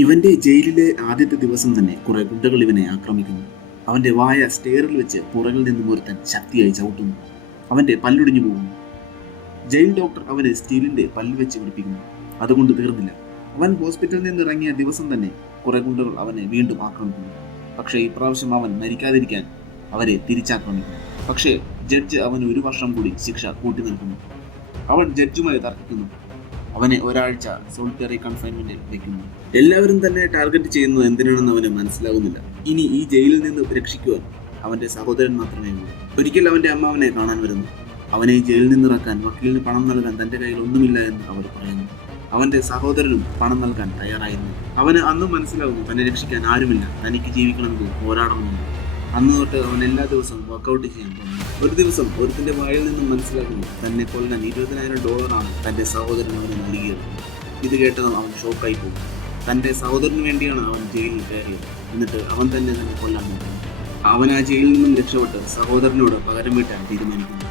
ഇവന്റെ ജയിലിലെ ആദ്യത്തെ ദിവസം തന്നെ കുറെ ഗുണ്ടകൾ ഇവനെ ആക്രമിക്കുന്നു. അവന്റെ വായ സ്റ്റെയറിൽ വെച്ച് പുറകിൽ നിന്നും ഒരുത്തൻ ശക്തിയായി ചവിട്ടുന്നു. അവന്റെ പല്ലൊടിഞ്ഞു പോകുന്നു. ജയിൽ ഡോക്ടർ അവന് സ്റ്റീലിന്റെ പല്ല് വെച്ച് പിടിപ്പിക്കുന്നു. അതുകൊണ്ട് തീർന്നില്ല. അവൻ ഹോസ്പിറ്റലിൽ നിന്ന് ഇറങ്ങിയ ദിവസം തന്നെ കുറെ ഗുണ്ടകൾ അവനെ വീണ്ടും ആക്രമിക്കുന്നു. പക്ഷേ ഇപ്രാവശ്യം അവൻ മരിക്കാതിരിക്കാൻ അവരെ തിരിച്ചാക്രമിക്കുന്നു. പക്ഷേ ജഡ്ജ് അവന് 1 വർഷം കൂടി ശിക്ഷ കൂട്ടി നൽകുന്നു. അവൻ ജഡ്ജുമായി തർക്കിക്കുന്നു. അവനെ ഒരാഴ്ച സോളിറ്ററി കൺഫൈൻമെന്റിൽ വെക്കുന്നു. എല്ലാവരും തന്നെ ടാർഗറ്റ് ചെയ്യുന്നത് എന്തിനാണെന്ന് അവന് മനസ്സിലാകുന്നില്ല. ഇനി ഈ ജയിലിൽ നിന്ന് രക്ഷിക്കുവാൻ അവന്റെ സഹോദരൻ മാത്രമേ ഉള്ളൂ. ഒരിക്കൽ അവന്റെ അമ്മ അവനെ കാണാൻ വരുന്നു. അവനെ ജയിലിൽ നിന്നിറക്കാൻ വക്കീലിന് പണം നൽകാൻ തന്റെ കയ്യിൽ ഒന്നുമില്ല എന്ന് അവർ പറയുന്നു. അവന്റെ സഹോദരനും പണം നൽകാൻ തയ്യാറായിരുന്നു. അവന് അന്നും മനസ്സിലാകുന്നു തന്നെ രക്ഷിക്കാൻ ആരുമില്ല, തനിക്ക് ജീവിക്കണമെങ്കിൽ പോരാടണമെന്ന്. അന്ന് തൊട്ട് അവൻ എല്ലാ ദിവസവും വർക്കൗട്ട് ചെയ്യാൻ തുടങ്ങി. ഒരു ദിവസം ഒരുത്തിന്റെ വായിൽ നിന്നും മനസ്സിലാക്കുന്നു തന്നെ കൊല്ലാൻ $20,000 തന്റെ സഹോദരൻ അവന് നൽകിയത്. ഇത് കേട്ടതും അവൻ ഷോക്കായി പോകും. തന്റെ സഹോദരന് വേണ്ടിയാണ് അവൻ ജയിലിൽ കയറിയത്. എന്നിട്ട് അവൻ തന്നെ കൊല്ലാൻ നോക്കുന്നു. അവൻ ആ ജയിലിൽ നിന്നും രക്ഷപ്പെട്ട് സഹോദരനോട് പകരം വീട്ടാൻ തീരുമാനിക്കുന്നു.